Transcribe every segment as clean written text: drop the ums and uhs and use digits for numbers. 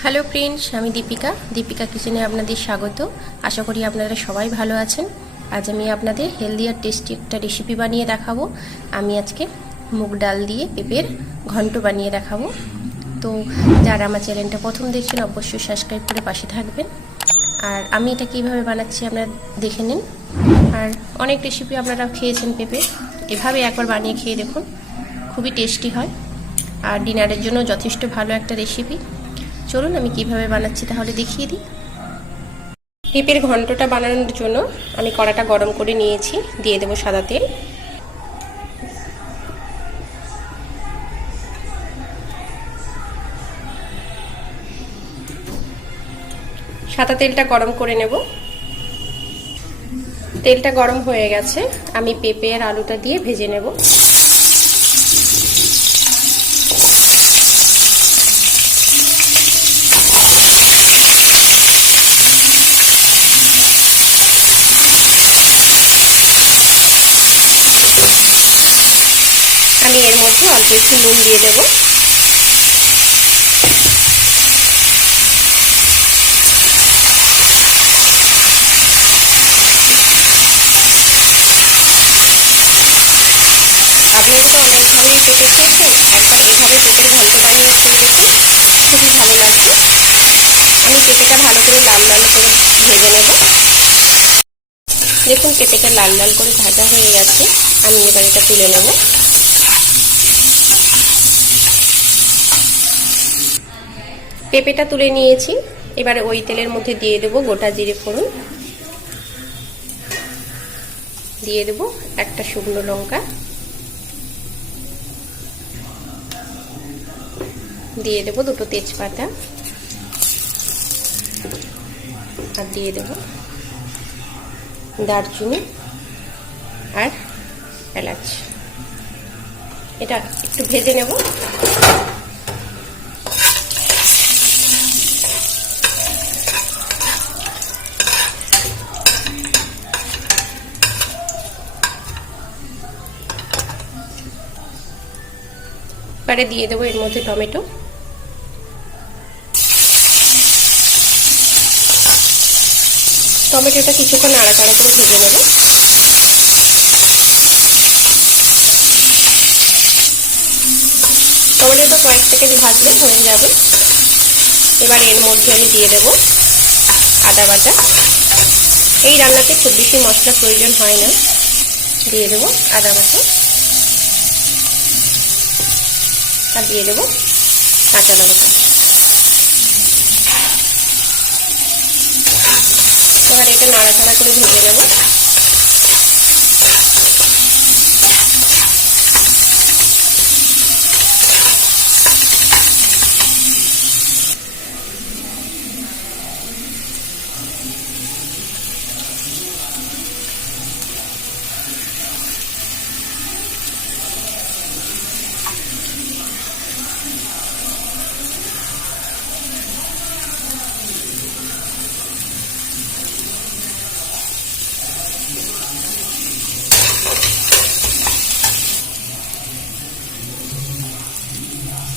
Hello friends, আমি দীপিকা কিচেনে আপনাদের স্বাগত। আশা করি আপনারা সবাই ভালো আছেন। আজ আমি আপনাদের হেলদি আর টেস্টি একটা রেসিপি বানিয়ে দেখাবো। আমি আজকে মুগ ডাল দিয়ে পেঁপের ঘন্ট বানিয়ে দেখাবো। তো যারা আমার চ্যানেলটা প্রথম দেখছেন অবশ্যই সাবস্ক্রাইব করে পাশে থাকবেন। আর আমি এটা কিভাবে বানাচ্ছি আপনারা দেখে নিন। আর অনেক রেসিপি আপনারা খেয়েছেন পেঁপে, এভাবে একবার বানিয়ে খেয়ে দেখুন, খুবই টেস্টি হয়। আর ডিনারের জন্য যথেষ্ট ভালো একটা রেসিপি। চলুন আমি কিভাবে বানাচ্ছি তাহলে দেখিয়ে দিই। পেঁপের ঘন্টটা বানানোর জন্য আমি কড়াটা গরম করে নিয়েছি, দিয়ে দেবো সাদা তেল। সাদা তেলটা গরম করে নেব। তেলটা গরম হয়ে গেছে, আমি পেঁপে আর আলুটা দিয়ে ভেজে নেব। আমি এর মধ্যে অল্প একটু নুন দিয়ে দেব। আপনারা তো অনেকভাবেই পেঁপে খেয়েছেন, একবার এইভাবে পেঁপের ঘন্ট বানিয়ে খেয়ে দেখুন, খুবই ভালো লাগবে। আমি পেঁপেটা ভালো করে লাল লাল করে ভেজে নেব। দেখুন পেঁপেটা লাল লাল করে ভাজা হয়ে গেছে, আমি এবার এটা তুলে নেব। পেঁপেটা তুলে নিয়েছি, এবারে ওই তেলের মধ্যে দিয়ে দেব গোটা জিরে ফোড়ন, দিয়ে দেব একটা শুকনো লঙ্কা, দিয়ে দেব দুটো তেজপাতা, আর দিয়ে দেব দারচিনি আর এলাচ। এটা একটু ভেজে নেব। এবারে দিয়ে দেবো এর মধ্যে টমেটো, টমেটোটা কিছুক্ষণ নাড়াচাড়া করে ভেজে নেব। টমেটোটা কয়েক সেকেন্ড ভাজলে হয়ে যাবে। এবার এর মধ্যে আমি দিয়ে দেব আদা বাটা। এই রান্নাতে খুব বেশি মশলার প্রয়োজন হয় না। দিয়ে দেব আদা বাটা, আর দিয়ে দেব কাঁচা লঙ্কা। এবার এটা নাড়াচাড়া করে ভেজে নেব।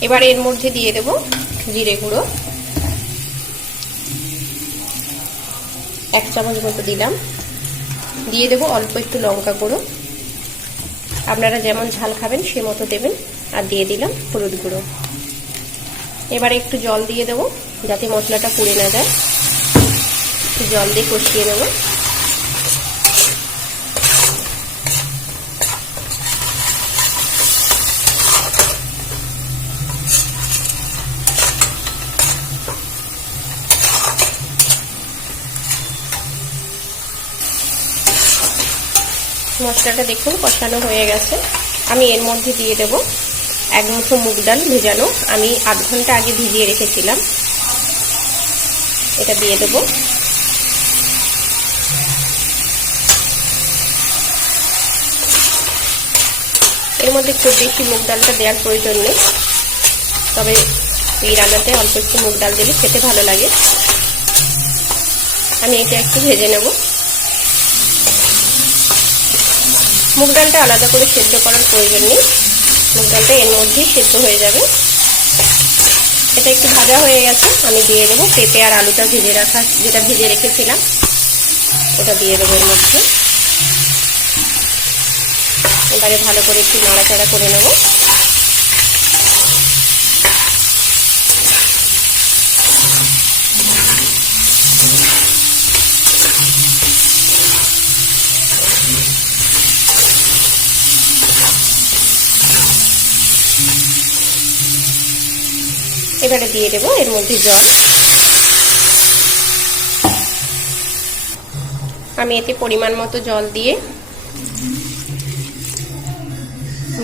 এবার এর মধ্যে দিয়ে দেব জিরে গুঁড়ো, 1 চামচ মতো দিলাম। দিয়ে দেব অল্প একটু লঙ্কা গুঁড়ো, আপনারা যেমন ঝাল খাবেন সে মতো দেবেন। আর দিয়ে দিলাম হলুদ গুঁড়ো। এবারে একটু জল দিয়ে দেব যাতে মশলাটা পুড়ে না যায়। একটু জল দিয়ে কষিয়ে নেব। মশলাটা দেখুন কষানো হয়ে গেছে। আমি এর মধ্যে দিয়ে দেব 1 মুঠো মুগ ডাল ভেজানো, আমি আধ ঘন্টা আগে ভিজিয়ে রেখেছিলাম। এটা দিয়ে দেব। এর মধ্যে খুব বেশি মুগ ডালটা দেওয়ার প্রয়োজন নেই, তবে এই রান্নাতে অল্প একটু মুগ ডাল দিলে খেতে ভালো লাগে। আমি এটা একটু ভেজে নেব। মুগ ডালটা আলাদা করে সেদ্ধ করার প্রয়োজন নেই, মুগ ডালটা এর মধ্যেই সেদ্ধ হয়ে যাবে। এটা একটু ভাজা হয়ে গেছে, আমি দিয়ে দেবো পেঁপে আর আলুটা ভেজে রাখা, যেটা ভেজে রেখেছিলাম ওটা দিয়ে দেবো এর মধ্যে। এবারে ভালো করে একটু নাড়াচাড়া করে নেব। এবারে দিয়ে দেবো এর মধ্যে জল। আমি এতে পরিমাণ মতো জল দিয়ে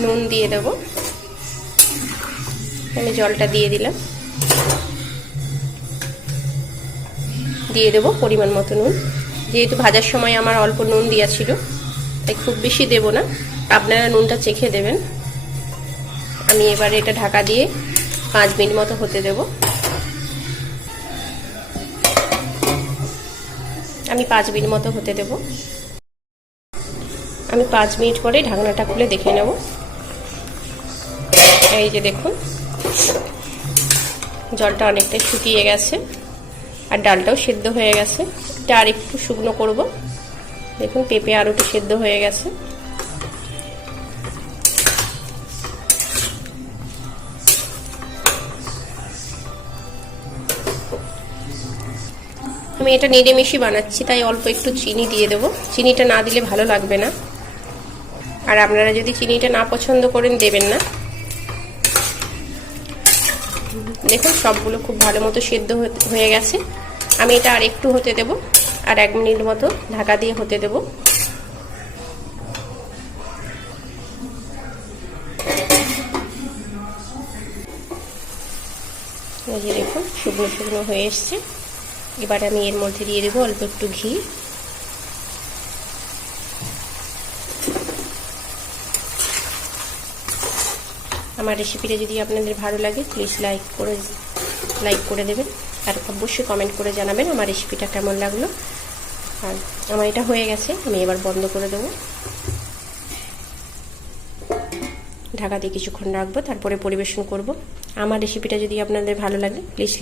নুন দিয়ে দেবো। আমি জলটা দিয়ে দিলাম, দিয়ে দেবো পরিমাণ মতো নুন। যেহেতু ভাজার সময় আমার অল্প নুন দেওয়া ছিল, তাই খুব বেশি দেব না, আপনারা নুনটা চেখে দেবেন। আমি এবারে এটা ঢাকা দিয়ে 5 মিনিট মতো হতে দেব। আমি 5 মিনিট মতো হতে দেব। আমি 5 মিনিট পরে ঢাকনাটা খুলে দেখে নেব। এই যে দেখুন, জলটা অনেকটাই শুকিয়ে গেছে আর ডালটাও সেদ্ধ হয়ে গেছে। এটা আর একটু শুকনো করব। দেখুন পেঁপে আলুটা সেদ্ধ হয়ে গেছে। আমি এটা নিরামিষই বানাচ্ছি, তাই অল্প একটু চিনি দিয়ে দেবো। চিনিটা না দিলে ভালো লাগবে না, আর আপনারা যদি চিনিটা না পছন্দ করেন দেবেন না। দেখুন সবগুলো খুব ভালো মতো সেদ্ধ হয়ে গেছে। আমি এটা আর একটু হতে দেব, আর 1 মিনিট মতো ঢাকা দিয়ে হতে দেব। এই যে দেখুন শুকনো শুকনো হয়ে এসছে। এবার আমি এর মধ্যে দিয়ে দেবো অল্প একটু ঘি। আমার রেসিপিটা যদি আপনাদের ভালো লাগে প্লিজ লাইক করে দেবেন, আর অবশ্যই কমেন্ট করে জানাবেন আমার রেসিপিটা কেমন লাগলো। আর আমার এটা হয়ে গেছে, আমি এবার বন্ধ করে দেবো। ঢাকা দিয়ে কিছুক্ষণ রাখবো, তারপরে পরিবেশন করব। আমার রেসিপিটা যদি আপনাদের ভালো লাগে প্লিজ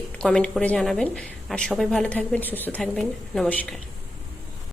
একটু কমেন্ট করে জানাবেন। আর সবাই ভালো থাকবেন, সুস্থ থাকবেন। নমস্কার।